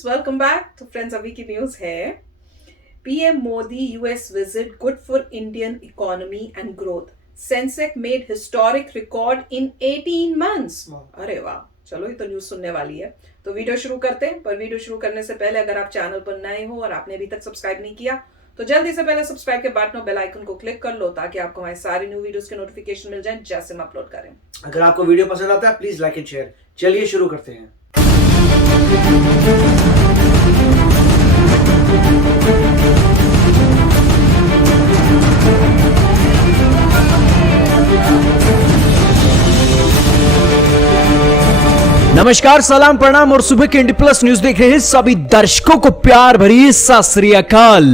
Friends, welcome back. तो friends, अभी की न्यूज है PM Modi US visit good for Indian economy and growth. Sensex made historic record in 18 months. अरे वाह, चलो ये तो न्यूज सुनने वाली है। तो वीडियो शुरू करते हैं, पर वीडियो शुरू करने से पहले अगर आप चैनल पर नए हो और आपने अभी तक सब्सक्राइब नहीं किया तो जल्दी से पहले सब्सक्राइब के बटन और बेल आइकन को क्लिक कर लो ताकि आपको हमारे सारे न्यू वीडियोस के नोटिफिकेशन मिल जाएं जैसे हम अपलोड करें। अगर आपको वीडियो पसंद आता है प्लीज लाइक एंड शेयर। चलिए शुरू करते हैं। नमस्कार, सलाम, प्रणाम और सुबह के इंडी प्लस न्यूज देख रहे हैं सभी दर्शकों को प्यार भरी सत श्री अकाल।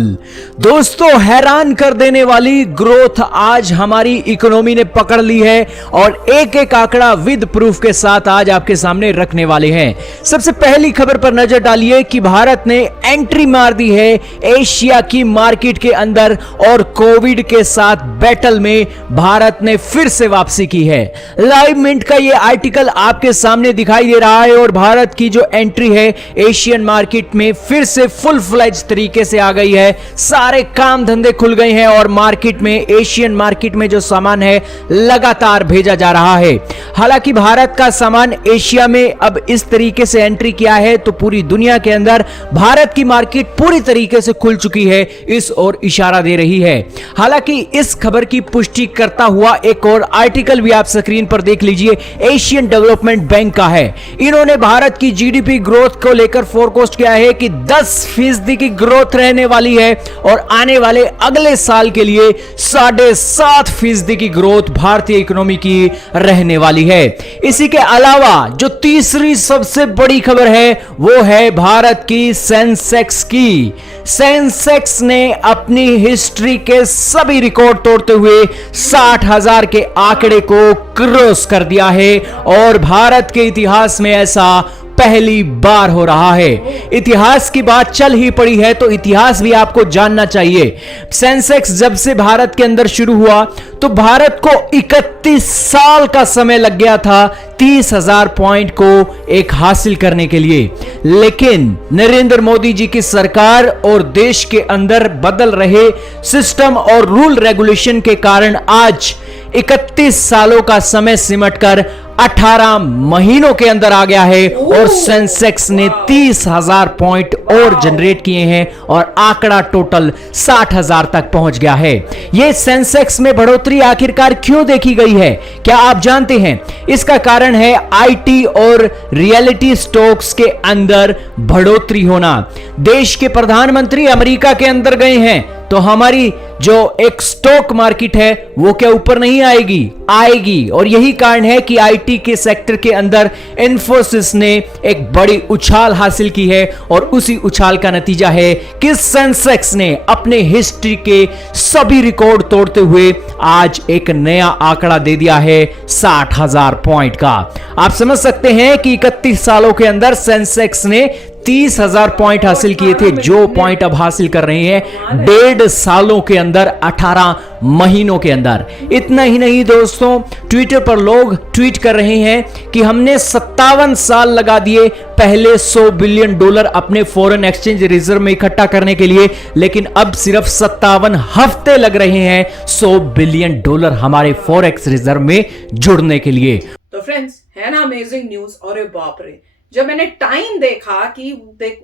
दोस्तों, हैरान कर देने वाली ग्रोथ आज हमारी इकोनॉमी ने पकड़ ली है और एक एक आंकड़ा विद प्रूफ के साथ आज आपके सामने रखने वाले हैं। सबसे पहली खबर पर नजर डालिए कि भारत ने एंट्री मार दी है एशिया की मार्केट के अंदर और कोविड के साथ बैटल में भारत ने फिर से वापसी की है। लाइव मिनट का यह आर्टिकल आपके सामने दिखाई दे रहा है और भारत की जो एंट्री है एशियन मार्केट में फिर से फुल फ्लेज तरीके से आ गई है। सारे काम धंधे खुल गए हैं और मार्केट में, एशियन मार्केट में जो सामान है लगातार भेजा जा रहा है। हालांकि भारत का सामान एशिया में अब इस तरीके से एंट्री किया है तो पूरी दुनिया के अंदर भारत की मार्केट पूरी तरीके से खुल चुकी है, इस ओर इशारा दे रही है। हालांकि इस खबर की पुष्टि करता हुआ एक और आर्टिकल भी आप स्क्रीन पर देख लीजिए, एशियन डेवलपमेंट बैंक का है। इन्होंने भारत की जीडीपी ग्रोथ को लेकर फोरकास्ट किया है कि 10% की ग्रोथ रहने वाली है और आने वाले अगले साल के लिए 7.5% की ग्रोथ भारतीय इकोनॉमी की रहने वाली है। इसी के अलावा जो तीसरी सबसे बड़ी खबर है वो है भारत की सेंसेक्स की। सेंसेक्स ने अपनी हिस्ट्री के सभी रिकॉर्ड तोड़ते हुए 60,000 के आंकड़े को क्रॉस कर दिया है और भारत के इतिहास में ऐसा पहली बार हो रहा है। इतिहास की बात चल ही पड़ी है तो इतिहास भी आपको जानना चाहिए। सेंसेक्स जब से भारत के अंदर शुरू हुआ तो भारत को 31 साल का समय लग गया था 30,000 पॉइंट को एक हासिल करने के लिए। लेकिन नरेंद्र मोदी जी की सरकार और देश के अंदर बदल रहे सिस्टम और रूल रेगुलेशन के कारण आज 31 सालों का समय सिमटकर 18 महीनों के अंदर आ गया है और सेंसेक्स ने 30,000 पॉइंट और जनरेट किए हैं और आंकड़ा टोटल 60,000 तक पहुंच गया है। यह सेंसेक्स में बढ़ोतरी आखिरकार क्यों देखी गई है, क्या आप जानते हैं? इसका कारण है आईटी और रियलिटी स्टॉक्स के अंदर बढ़ोतरी होना। देश के प्रधानमंत्री अमेरिका के अंदर गए हैं तो हमारी जो एक स्टॉक मार्केट है वो क्या ऊपर नहीं आएगी। और यही कारण है कि आईटी के सेक्टर के अंदर इन्फोसिस ने एक बड़ी उछाल हासिल की है और उसी उछाल का नतीजा है कि सेंसेक्स ने अपने हिस्ट्री के सभी रिकॉर्ड तोड़ते हुए आज एक नया आंकड़ा दे दिया है 60,000 पॉइंट का। आप समझ सकते हैं कि 31 सालों के अंदर सेंसेक्स ने 30,000 पॉइंट हासिल किए थे, जो पॉइंट अब हासिल कर रहे हैं 1.5 सालों के अंदर, 18 महीनों के अंदर। इतना ही नहीं दोस्तों, ट्विटर पर लोग ट्वीट कर रहे हैं कि हमने 57 साल लगा दिए पहले $100 बिलियन अपने फॉरेन एक्सचेंज रिजर्व में इकट्ठा करने के लिए, लेकिन अब सिर्फ 57 हफ्ते लग रहे हैं $100 बिलियन हमारे फॉरेक्स रिजर्व में जुड़ने के लिए। तो फ्रेंड्स, है ना अमेजिंग न्यूज। और बाप रे, जब मैंने टाइम देखा कि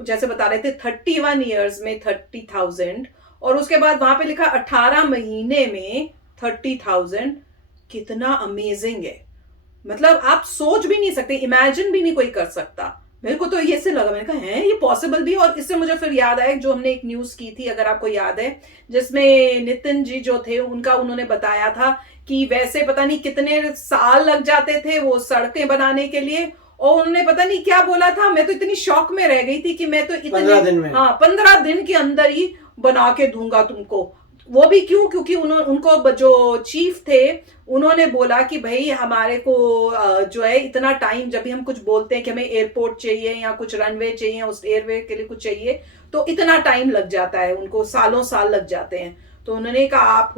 जैसे बता रहे थे 31 इयर्स में 30,000 और उसके बाद वहां पे लिखा 18 महीने में 30,000, कितना अमेजिंग है। मतलब आप सोच भी नहीं सकते, इमेजिन भी नहीं कोई कर सकता। मेरे को तो ये से लगा, मैंने कहा है ये पॉसिबल भी। और इससे मुझे फिर याद आया जो हमने एक न्यूज की थी, अगर आपको याद है, जिसमें नितिन जी जो थे उन्होंने बताया था कि वैसे पता नहीं कितने साल लग जाते थे वो सड़कें बनाने के लिए, और उन्होंने पता नहीं क्या बोला था। मैं तो इतनी शॉक में रह गई थी कि मैं तो 15 दिन के अंदर ही बना के दूंगा तुमको। वो भी क्यों? क्योंकि उनको जो चीफ थे उन्होंने बोला कि भाई हमारे को जो है इतना टाइम, जब भी हम कुछ बोलते हैं कि हमें एयरपोर्ट चाहिए या कुछ रनवे चाहिए, उस एयरवे के लिए कुछ चाहिए, तो इतना टाइम लग जाता है, उनको सालों साल लग जाते हैं। तो उन्होंने कहा आप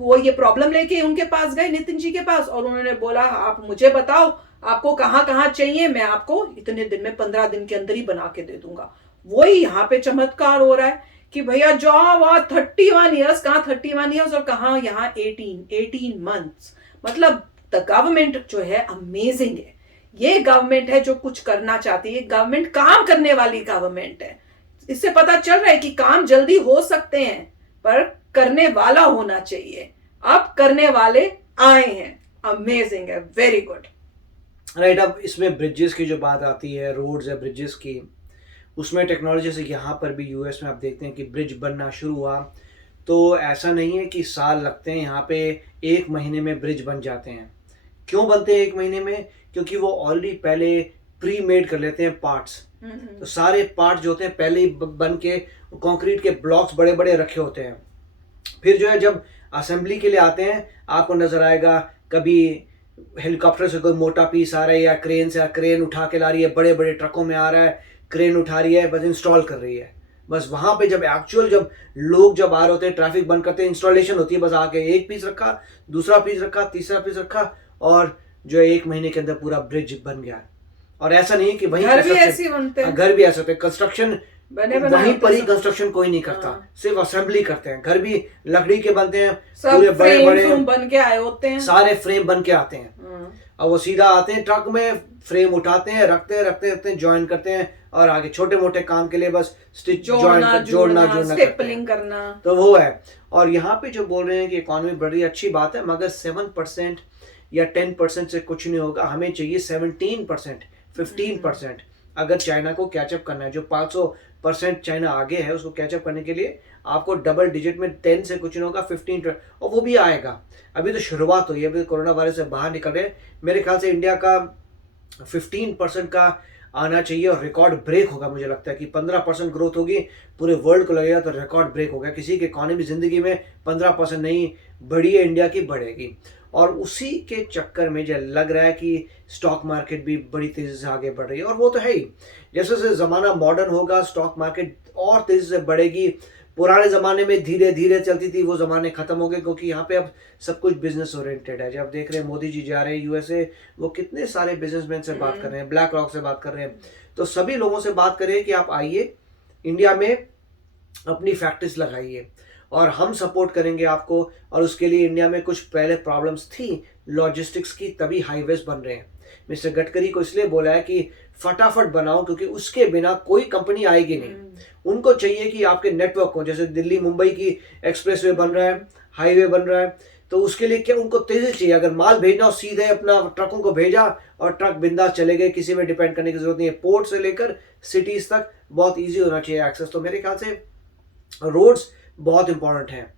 वो ये प्रॉब्लम लेके उनके पास गए, नितिन जी के पास, और उन्होंने बोला आप मुझे बताओ आपको कहाँ कहाँ चाहिए, मैं आपको इतने दिन में 15 दिन के अंदर ही बना के दे दूंगा। वही यहाँ पे चमत्कार हो रहा है कि भैया जॉब और 31 ईयर्स, कहाँ 31 ईयर्स और कहाँ यहाँ 18 मंथ्स। मतलब द गवर्नमेंट जो है अमेजिंग है। ये गवर्नमेंट है जो कुछ करना चाहती है, गवर्नमेंट काम करने वाली गवर्नमेंट है। इससे पता चल रहा है कि काम जल्दी हो सकते हैं पर करने वाला होना चाहिए। अब करने वाले आए हैं, अमेजिंग है, वेरी गुड। राइट, अब इसमें ब्रिजेस की जो बात आती है, रोड्स है ब्रिजेस की, उसमें टेक्नोलॉजी से यहाँ पर भी यूएस में आप देखते हैं कि ब्रिज बनना शुरू हुआ तो ऐसा नहीं है कि साल लगते हैं, यहाँ पे 1 महीने में ब्रिज बन जाते हैं। क्यों बनते हैं 1 महीने में? क्योंकि वो ऑलरेडी पहले प्री मेड कर लेते हैं पार्ट्स। तो सारे पार्ट्स जो होते हैं पहले ही बन के कंक्रीट के ब्लॉक्स बड़े बड़े रखे होते हैं। फिर जो है जब असेंबली के लिए आते हैं आपको नजर आएगा कभी हेलीकॉप्टर से कोई मोटा पीस आ रहा है या क्रेन से, क्रेन उठा के ला रही है, बड़े बड़े ट्रकों में आ रहा है, क्रेन उठा रही है, बस इंस्टॉल कर रही है। बस वहां पे जब एक्चुअल जब लोग जब आ रहे होते हैं, ट्रैफिक बंद करते हैं, इंस्टॉलेशन होती है, बस आके एक पीस रखा, दूसरा पीस रखा, तीसरा पीस रखा और जो है 1 महीने के अंदर पूरा ब्रिज बन गया। और ऐसा नहीं है कि वहीं घर भी ऐसे बनते हैं, घर भी ऐसे होते हैं, कंस्ट्रक्शन बने वहीं पर ही सब। कंस्ट्रक्शन कोई नहीं करता, सिर्फ असेंबली करते हैं। घर भी लकड़ी के बनते हैं, सब पूरे बड़े बड़े फ्रेम बन के आए होते हैं, सारे फ्रेम बन के आते हैं। और वो सीधा आते हैं ट्रक में, फ्रेम उठाते हैं, रखते हैं, ज्वाइन करते हैं और आगे छोटे मोटे काम के लिए बस स्टिच जोड़ना स्टेपलिंग करना। तो वो है। और यहाँ पे जो बोल रहे हैं कि इकोनॉमी बढ़ रही है, अच्छी बात है, मगर 7% या 10% से कुछ नहीं होगा। हमें चाहिए 17%, 15%। अगर चाइना को कैचअप करना है, जो 500% चाइना आगे है, उसको कैचअप करने के लिए आपको डबल डिजिट में 10 से कुछ नहीं होगा, 15, और वो भी आएगा। अभी तो शुरुआत हुई है, अभी कोरोना वायरस से बाहर निकल रहे हैं। मेरे ख्याल से इंडिया का 15% का आना चाहिए और रिकॉर्ड ब्रेक होगा। मुझे लगता है कि 15% ग्रोथ होगी, पूरे वर्ल्ड को लगेगा तो रिकॉर्ड ब्रेक होगा। किसी की इकोनॉमी जिंदगी में 15% नहीं बढ़ी है, इंडिया की बढ़ेगी। और उसी के चक्कर में जो लग रहा है कि स्टॉक मार्केट भी बड़ी तेजी से आगे बढ़ रही है, और वो तो है ही। जैसे जैसे जमाना मॉडर्न होगा, स्टॉक मार्केट और तेजी से बढ़ेगी। पुराने ज़माने में धीरे धीरे चलती थी, वो ज़माने ख़त्म हो गए, क्योंकि यहाँ पे अब सब कुछ बिजनेस ओरिएंटेड है। जब देख रहे हैं मोदी जी जा रहे हैं यूएसए, वो कितने सारे बिजनेसमैन से बात कर रहे हैं, ब्लैक रॉक से बात कर रहे हैं। तो सभी लोगों से बात करें कि आप आइए इंडिया में अपनी फैक्ट्रीज लगाइए और हम सपोर्ट करेंगे आपको। और उसके लिए इंडिया में कुछ पहले प्रॉब्लम्स थी लॉजिस्टिक्स की, तभी हाईवेज बन रहे हैं। मिस्टर गडकरी को इसलिए बोला है कि फटाफट बनाओ, क्योंकि उसके बिना कोई कंपनी आएगी नहीं। उनको चाहिए कि आपके नेटवर्क हो, जैसे दिल्ली मुंबई की एक्सप्रेसवे बन रहा है, हाईवे बन रहा है, तो उसके लिए क्या उनको तेजी चाहिए। अगर माल भेजना हो सीधे अपना ट्रकों को भेजा और ट्रक बिंदास चले गए, किसी में डिपेंड करने की जरूरत नहीं है। पोर्ट से लेकर सिटीज तक बहुत ईजी होना चाहिए एक्सेस। तो मेरे ख्याल से रोड्स बहुत इंपॉर्टेंट है,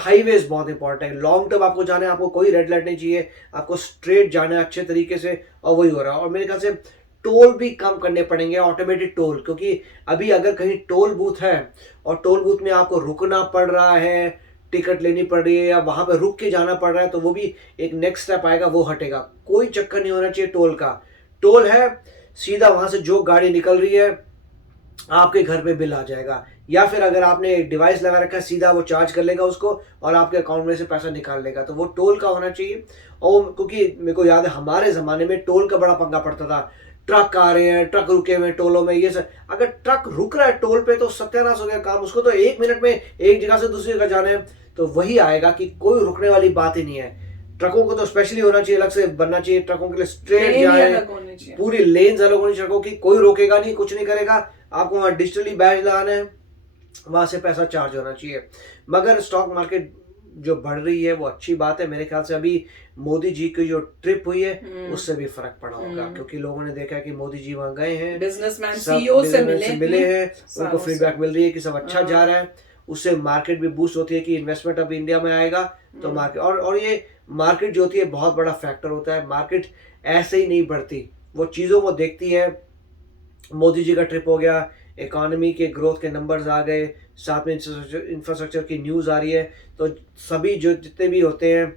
हाईवेज बहुत इंपॉर्टेंट है। लॉन्ग टर्म आपको जाना है, आपको कोई रेड लाइट नहीं चाहिए, आपको स्ट्रेट जाना है अच्छे तरीके से, और वही हो रहा है। और मेरे ख्याल से टोल भी कम करने पड़ेंगे, ऑटोमेटेड टोल, क्योंकि अभी अगर कहीं टोल बूथ है और टोल बूथ में आपको रुकना पड़ रहा है, टिकट लेनी पड़ रही है या वहां पे रुक के जाना पड़ रहा है, तो वो भी एक नेक्स्ट स्टेप आएगा, वो हटेगा। कोई चक्कर नहीं होना चाहिए टोल का। टोल है सीधा वहां से जो गाड़ी निकल रही है आपके घर पे बिल आ जाएगा, या फिर अगर आपने एक डिवाइस लगा रखा है सीधा वो चार्ज कर लेगा उसको और आपके अकाउंट में से पैसा निकाल लेगा। तो वो टोल का होना चाहिए। और क्योंकि मेरे को याद है हमारे ज़माने में टोल का बड़ा पंगा पड़ता था, ट्रक आ रहे हैं, ट्रक रुके हुए टोलों में, ये सब। अगर ट्रक रुक रहा है टोल पे तो सत्यानाश हो गया काम, उसको तो 1 मिनट में एक जगह से दूसरी जगह जाना है। तो वही आएगा कि कोई रुकने वाली बात ही नहीं है। ट्रकों को तो स्पेशली होना चाहिए, अलग से बनना चाहिए, ट्रकों के लिए स्ट्रेट जाए, पूरी लेन्स अलग होनी चाहिए ट्रकों की, कोई रोकेगा नहीं, कुछ नहीं करेगा। आपको वहाँ डिजिटली बैज लगाना है, वहां से पैसा चार्ज होना चाहिए। मगर स्टॉक मार्केट जो बढ़ रही है वो अच्छी बात है। मेरे ख्याल से अभी मोदी जी की जो ट्रिप हुई है उससे भी फर्क पड़ा होगा, क्योंकि लोगों ने देखा कि मोदी जी वहां गए हैं, बिजनेसमैन सीईओ से मिले हैं, उनको फीडबैक मिल रही है कि सब अच्छा जा रहा है। उससे मार्केट भी बूस्ट होती है कि इन्वेस्टमेंट अब इंडिया में आएगा तो मार्केट, और ये मार्केट जो होती है बहुत बड़ा फैक्टर होता है। मार्केट ऐसे ही नहीं बढ़ती, वो चीज़ों को देखती है। मोदी जी का ट्रिप हो गया, इकोनॉमी के ग्रोथ के नंबर्स आ गए, साथ में इंफ्रास्ट्रक्चर की न्यूज़ आ रही है, तो सभी जो जितने भी होते हैं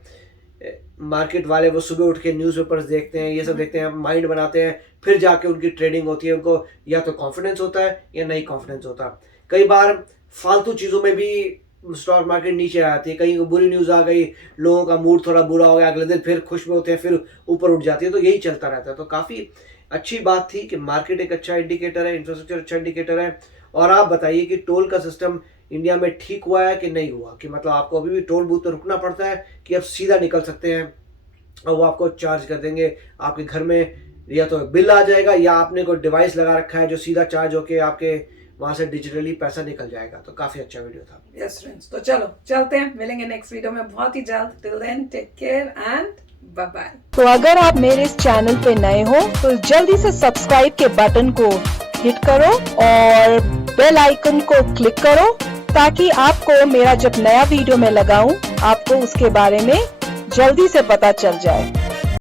मार्केट वाले वो सुबह उठ के न्यूज़पेपर्स देखते हैं, ये सब देखते हैं, माइंड बनाते हैं, फिर जाके उनकी ट्रेडिंग होती है। उनको या तो कॉन्फिडेंस होता है या नहीं कॉन्फिडेंस होता। कई बार फालतू चीज़ों में भी स्टॉक मार्केट नीचे आती है, कहीं बुरी न्यूज़ आ गई, लोगों का मूड थोड़ा बुरा हो गया, अगले दिन फिर खुश में होते हैं, फिर ऊपर उठ जाती है। तो यही चलता रहता है। तो काफ़ी अच्छी बात थी कि मार्केट एक अच्छा इंडिकेटर है, इंफ्रास्ट्रक्चर अच्छा इंडिकेटर है। और आप बताइए कि टोल का सिस्टम इंडिया में ठीक हुआ है कि नहीं हुआ, कि मतलब आपको अभी भी टोल बूथ पर रुकना पड़ता है कि अब सीधा निकल सकते हैं और वो आपको चार्ज कर देंगे आपके घर में, या तो बिल आ जाएगा या आपने कोई डिवाइस लगा रखा है जो सीधा चार्ज होके आपके वहां से डिजिटली पैसा निकल जाएगा। तो काफी अच्छा वीडियो था। यस फ्रेंड्स, तो चलो चलते हैं, मिलेंगे नेक्स्ट वीडियो में बहुत ही जल्द। Till then take care and bye bye. तो अगर आप मेरे इस चैनल पे नए हो तो जल्दी से सब्सक्राइब के बटन को हिट करो और बेल आइकन को क्लिक करो ताकि आपको मेरा जब नया वीडियो मैं लगाऊं आपको उसके बारे में जल्दी से पता चल जाए।